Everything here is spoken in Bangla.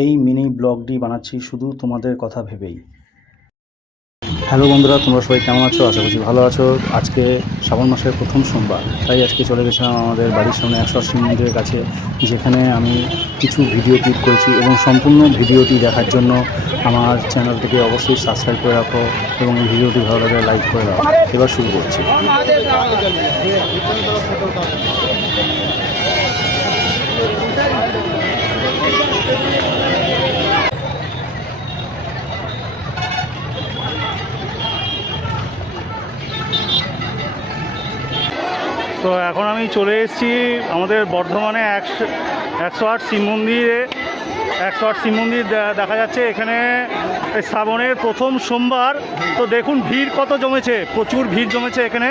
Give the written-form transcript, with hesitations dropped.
এই মিনি ব্লগটি বানাচ্ছি শুধু তোমাদের কথা ভেবেই। হ্যালো বন্ধুরা, তোমরা সবাই কেমন আছো? আশা করছি ভালো আছো। আজকে শ্রাবণ মাসের প্রথম সোমবার, তাই আজকে চলে গেছিলাম আমাদের বাড়ির সামনে 108 শিব মন্দিরের কাছে, যেখানে আমি কিছু ভিডিও ক্লিপ করেছি এবং সম্পূর্ণ ভিডিওটি দেখার জন্য আমার চ্যানেলটিকে অবশ্যই সাবস্ক্রাইব করে রাখো এবং এই ভিডিওটি ভালো লাগলে লাইক করে দাও। এবার শুরু করছি। তো এখন আমি চলে এসেছি আমাদের বর্ধমানে 108 শিব মন্দিরে। 108 শিব মন্দির দেখা যাচ্ছে এখানে শ্রাবণের প্রথম সোমবার। তো দেখুন ভিড় কত জমেছে, প্রচুর ভিড় জমেছে এখানে।